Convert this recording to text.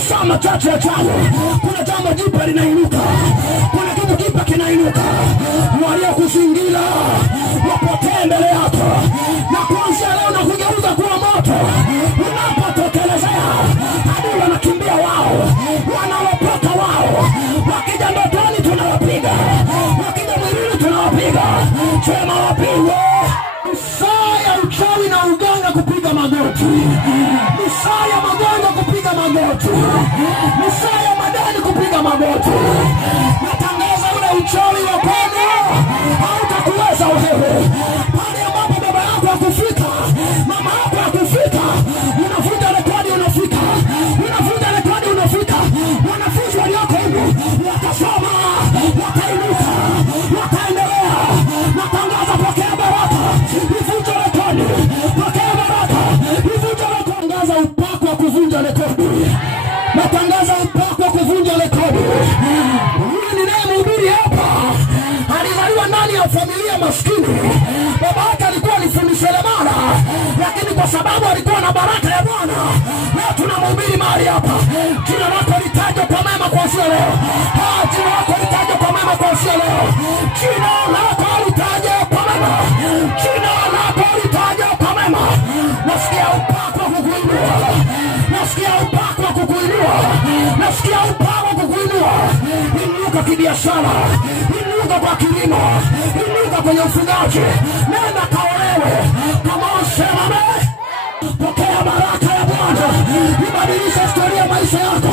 masaa machache yajayo kuna jambo jipya linainuka. Kuna kitu kipya kinainuka. Waliokuzingira wapotee mbele yako. Na kuanzia leo na kugeuza kuwa moto. Unapotokelezea adui wanakimbia wao, wanalopoka wao. Wakija ndotoni tunawapiga, wakija mwilini tunawapiga. Sema wapigwe. Saa ya uchawi na uganga kupiga magoti. Ni saa ya maganga kupiga magoti. Ni saa ya madani kupiga magoti. Natangaza ule uchawi wa kwenu hautakuweza wewe. Pale ambapo baba yako hakufika, mama yako hakufika, unavuta rekodi unafika. Unavuta rekodi unafika. Wanafunzi walioko huko watasoma, watainuka, wataendelea. Natangaza pokea baraka. Ivunja rekodi. Pokea baraka. Ivunja rekodi. Natangaza upako wa kuvunja rekodi. Natangaza upako wa kuvunja rekodi. Huyu ninayemhubiri hapa alizaliwa ndani ya familia maskini. Baba yake alikuwa ni fundi seremala, lakini kwa sababu alikuwa na baraka ya Bwana, leo tunamhubiri mahali hapa. Jina lako litajwe kwa mema kuanzia leo. Jina lako litajwe kwa mema kuanzia leo. Jina lako litajwe kwa mema. Jina lako litajwe kwa mema. Nasikia upako wa kukuinua. Nasikia upako wa kukuinua. Nasikia upako wa kukuinua. Inuka kibiashara. Inuka kwa kilimo. Inuka kwenye ufugaji. Nenda kaolewe. Kama usema pokea baraka ya Bwana. Ibadilisha historia ya maisha yako.